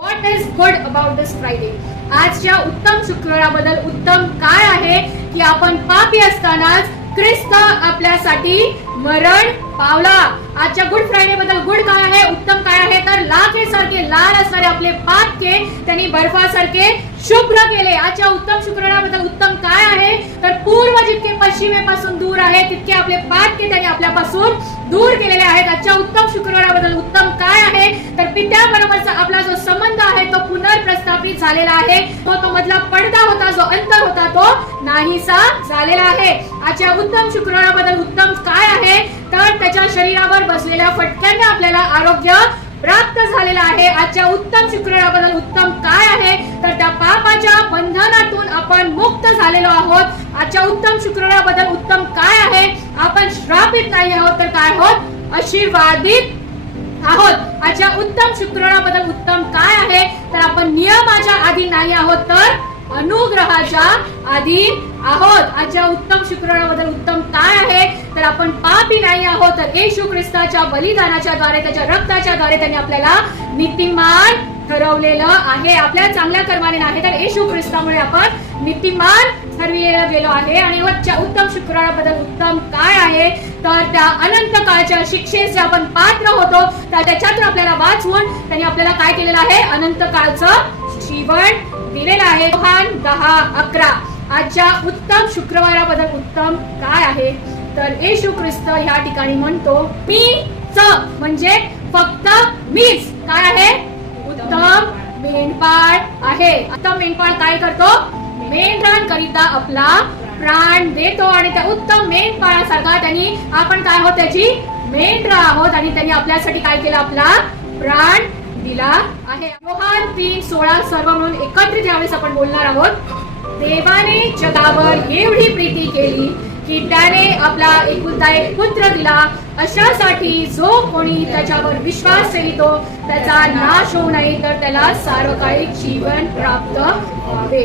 What is good about this Friday? आजच्या उत्तम शुक्रवाराबद्दल उत्तम काय आहे की आपण पापी असतानाच ख्रिस्त आपल्यासाठी मरण पावला. आजच्या गुड फ्रायडे बद्दल गुड काय आहे, उत्तम काय आहे तर लाखेसारखे लाल असणारे आपले पातके त्यांनी बर्फासारखे शुभ्र केले. आजच्या उत्तम शुक्रवाराबद्दल उत्तम काय आहे तर पूर्व जितके पश्चिमेपासून दूर आहे तितके आपले पातके त्यांनी आपल्यापासून दूर केलेले आहेत. आजच्या उत्तम शुक्रवाराबद्दल उत्तम काय आहे तर पित्याबरोबरचा आपला जो संबंध आहे तो पुनर्प्रस्थापित झालेला आहे. तो मधला पडदा होता, जो अंतर होता तो नाहीसा झालेला आहे. आजच्या उत्तम शुक्रवाराबद्दल उत्तम काय आहे तर त्याच्या शरीरावर बसलेल्या फटक्यांना आपल्याला आरोग्य प्राप्त झालेला आहे. आजच्या उत्तम शुक्रवाराबद्दल उत्तम काय आहे तर त्या पापाच्या बंधनातून आपण मुक्त झालेलो आहोत. आजच्या उत्तम शुक्रवाराबद्दल उत्तम काय आहे, आपण श्रापित नाही आहोत तर काय आहोत, आशीर्वादित आहोत. आजच्या उत्तम शुक्रवाराबद्दल उत्तम काय आहे तर आपण नियमाच्या अधीन नाही आहोत तर अनुग्रहाच्या अधीन आहोत. आजच्या उत्तम शुक्रवाराबद्दल उत्तम काय आहे तर आपण पापी नाही आहोत तर येशू ख्रिस्ताच्या बलिदानाच्या द्वारे, त्याच्या रक्ताच्या द्वारे त्यांनी आपल्याला नीतिमान ठरवलेलं आहे. आपल्या चांगल्या कर्माने नाही तर येशू ख्रिस्तामुळे आपण नीतिमान ठरविलेलं गेलो आहे. आणि उत्तम शुक्रवाराबद्दल उत्तम काय आहे तर त्या अनंत काळच्या शिक्षेस जे आपण पात्र होतो तर त्याच्यातून आपल्याला वाचवून त्यांनी आपल्याला काय केलेलं आहे, अनंत काळचं जीवन दिलेलं आहे. योहान 10:11. आजच्या उत्तम शुक्रवाराबद्दल उत्तम काय आहे तर येशू ख्रिस्त ह्या ठिकाणी म्हणतो मीच, म्हणजे फक्त मीच काय आहे, उत्तम मेंढपाळ आहे. उत्तम मेंढपाळ काय करतो, मेंढरांकरिता आपला प्राण देतो. आणि त्या उत्तम मेंढपाळासारखा त्यांनी आपण काय आहोत, त्याची मेंढरा आहोत आणि त्यांनी आपल्यासाठी काय केलं, आपला प्राण दिला आहे. योहान 3:16 सर्व म्हणून एकत्रित यावेळेस आपण बोलणार आहोत. देवाने जगावर एवढी प्रीती केली की त्याने आपला एकुलता एक पुत्र दिला, अशासाठी जो कोणी त्याच्यावर विश्वास ठेवितो त्याचा नाश होऊ नये तर त्याला सार्वकालिक जीवन प्राप्त व्हावे.